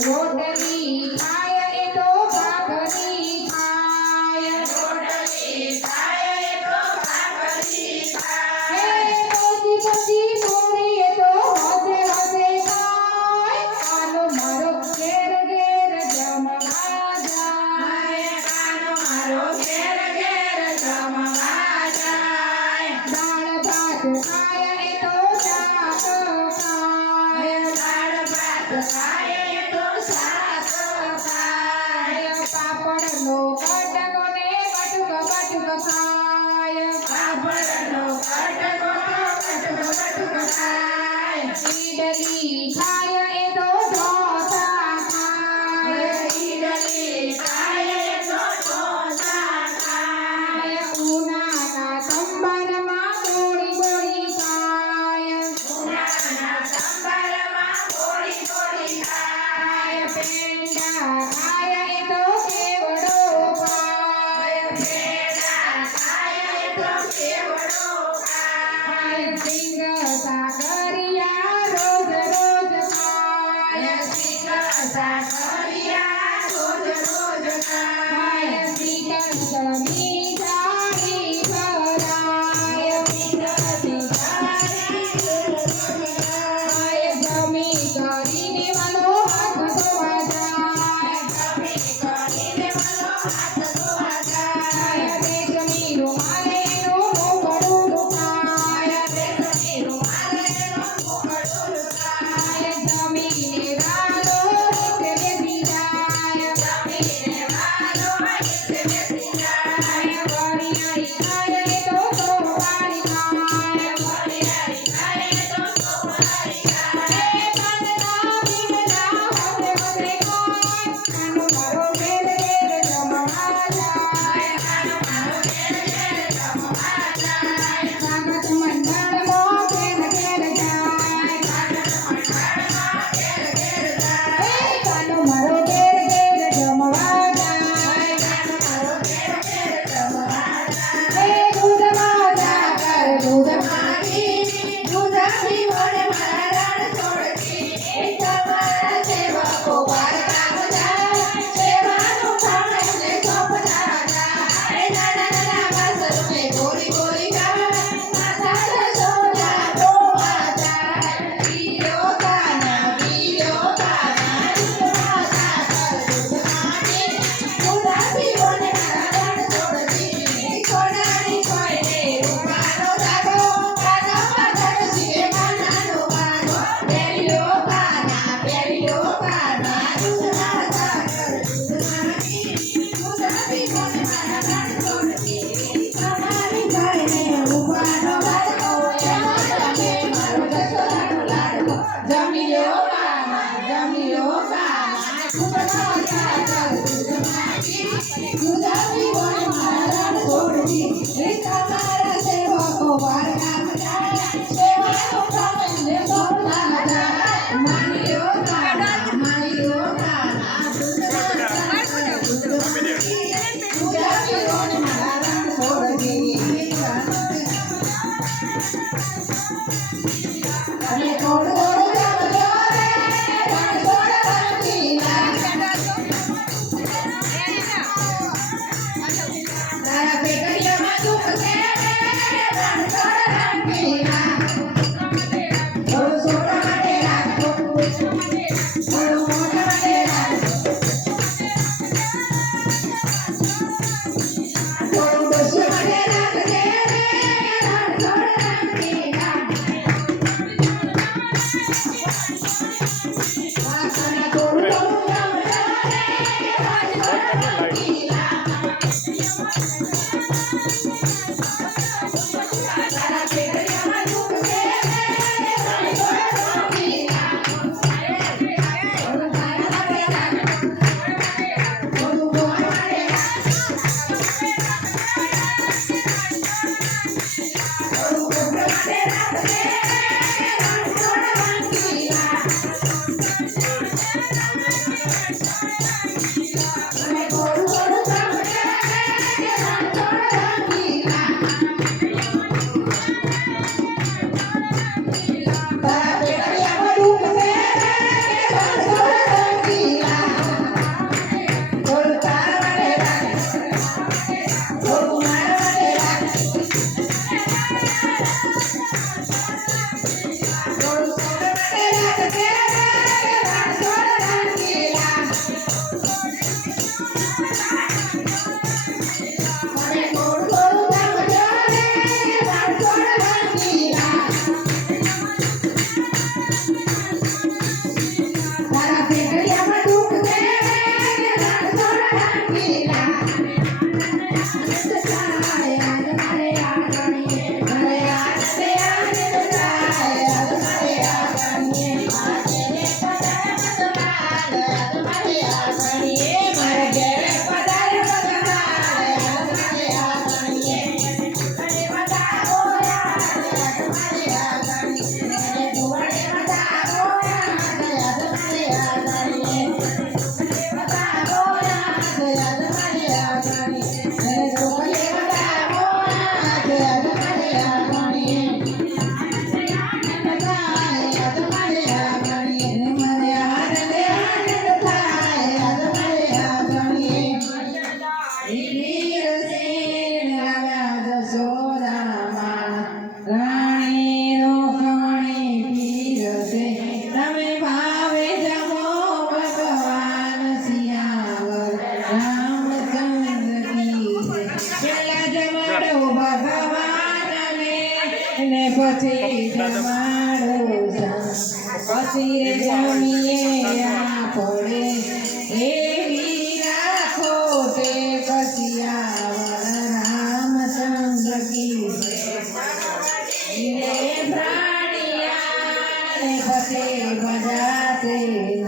રોટલી ખાય એ તો ભાખરી ખાય રોટલી ખાય એ તો ભાખરી ખાય પોચી પોચી પૂરી એ તો હોસે હોસે ખાય કાનો મારો ઘેર ઘેર જમવા જાય કાનો મારો ઘેર ઘેર જમવા જાય દાળ ભાત ખાય એ તો શાક ખાય દાળ ભાત ખાય પાપડનો કટકો ને બટુક બટુક ખાય પાપડનો કટકો બટુક બટુક ખાય ઈડલી ખાય એ તો ઢોસા ખાય ઈડલી ખાય એ તો ઢોસા ખાય ઉનાના સંભારમાં ગોળી ગોળી ખાય ઉનાના સંભારમાં ગોળી ગોળી ખાય પેંડા ખાય એ તો થોડું પછી જમાડો પછી જમીએ આપણે એવી રાખો તે કસિયા રામચંદ્ર કી પ્રાણિયા પછી બજાતે